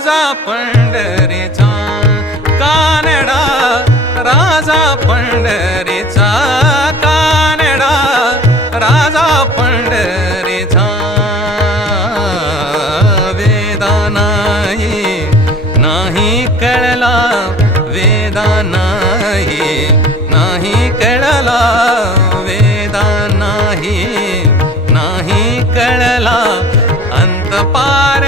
राजा पंढरीचा कानडा, राजा पंढरीचा कानडा, राजा पंढरीचा वेदा नाही कळला, वेदा नाही कळला, वेदा नाही कळला, अंत पार